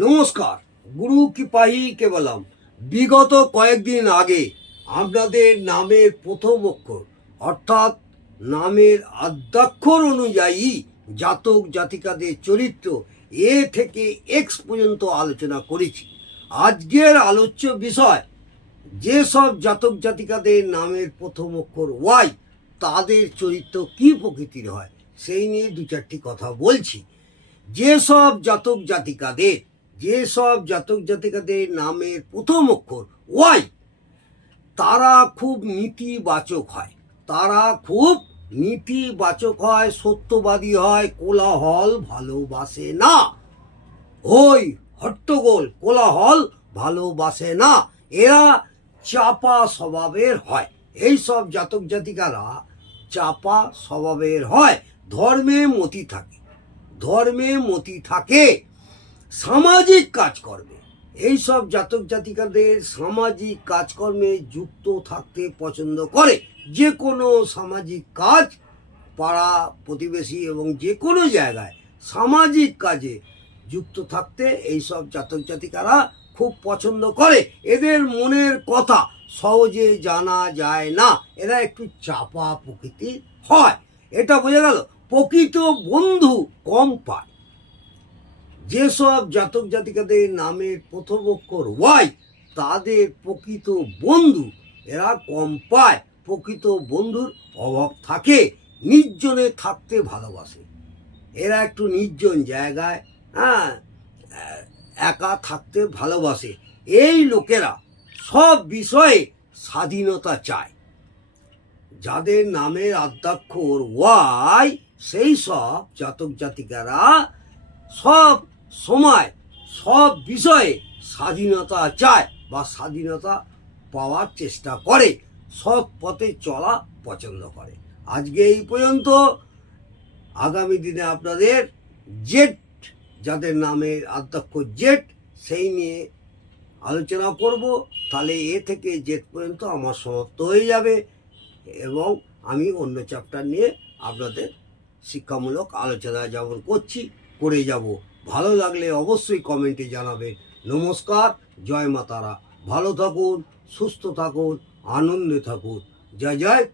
নমস্কার, গুরু কি পাহি কেবলম। বিগত কয়েকদিন আগে আপনাদের নামের প্রথম অক্ষর, অর্থাৎ নামের আদ্যাক্ষর অনুযায়ী জাতক জাতিকাদের চরিত্র এ থেকে এক্স পর্যন্ত আলোচনা করেছি। আজকের আলোচ্য বিষয় যেসব জাতক জাতিকাদের নামের প্রথম অক্ষর ওয়াই তাদের চরিত্র কি প্রকৃতির হয়, সেই নিয়ে দু চারটি কথা বলছি। যেসব জাতক জাতিকাদের যেসব জাতক জাতিকাদের নামের প্রথম অক্ষর ওয়াই। তারা খুব নীতিবাচক হয়। তারা খুব নীতিবাচক হয়, সত্যবাদী হয়, কোলাহল ভালোবাসে না। ওই হট্টগোল কোলাহল ভালোবাসে না। এরা চাপা স্বভাবের হয়। এই সব জাতক জাতিকারা চাপা স্বভাবের হয়। ধর্মে মতি থাকে। ধর্মে মতি থাকে। সামাজিক কাজকর্মে। এই সব জাতক জাতিকাদের সামাজিক কাজকর্মে যুক্ত থাকতে পছন্দ করে। যে কোনো সামাজিক কাজ, পাড়া, প্রতিবেশী এবং যে কোনো জায়গায় সামাজিক কাজে যুক্ত থাকতে এই সব জাতক জাতিকারা খুব পছন্দ করে। এদের মনের কথা সহজে জানা যায় না। এরা একটু চাপা প্রকৃতির হয়। এটা বোঝা গেল, প্রকৃত বন্ধু কম পায়। যেসব জাতক জাতিকাদের নামের প্রথম অক্ষর ওয়াই, তাদের প্রকৃত বন্ধু। এরা কম পায়। প্রকৃত বন্ধুর অভাব থাকে। নির্জনে থাকতে ভালোবাসে। এরা একটু নির্জন জায়গায় হ্যাঁ একা থাকতে ভালোবাসে। এই লোকেরা সব বিষয়ে স্বাধীনতা চায়। যাদের নামের আদ্যাক্ষর ওয়াই, সেই সব জাতক জাতিকারা সব সময়, সব বিষয়ে স্বাধীনতা চায় বা স্বাধীনতা পাওয়ার চেষ্টা করে সৎ পথে চলা পছন্দ করে। আজকে এই পর্যন্ত। আগামী দিনে আপনাদের জেট, যাদের নামের আধ্যক্ষ জেট, সেই নিয়ে আলোচনা করব। তাহলে এ থেকে জেট পর্যন্ত আমার সমাপ্ত হয়ে যাবে এবং আমি অন্য চ্যাপ্টার নিয়ে আপনাদের শিক্ষামূলক আলোচনা যেমন করছি, করে যাব। ভালো লাগলে অবশ্যই কমেন্টে জানাবেন। নমস্কার, জয় মাতারা। ভালো থাকুন, সুস্থ থাকুন, আনন্দে থাকুন। জয় জয়।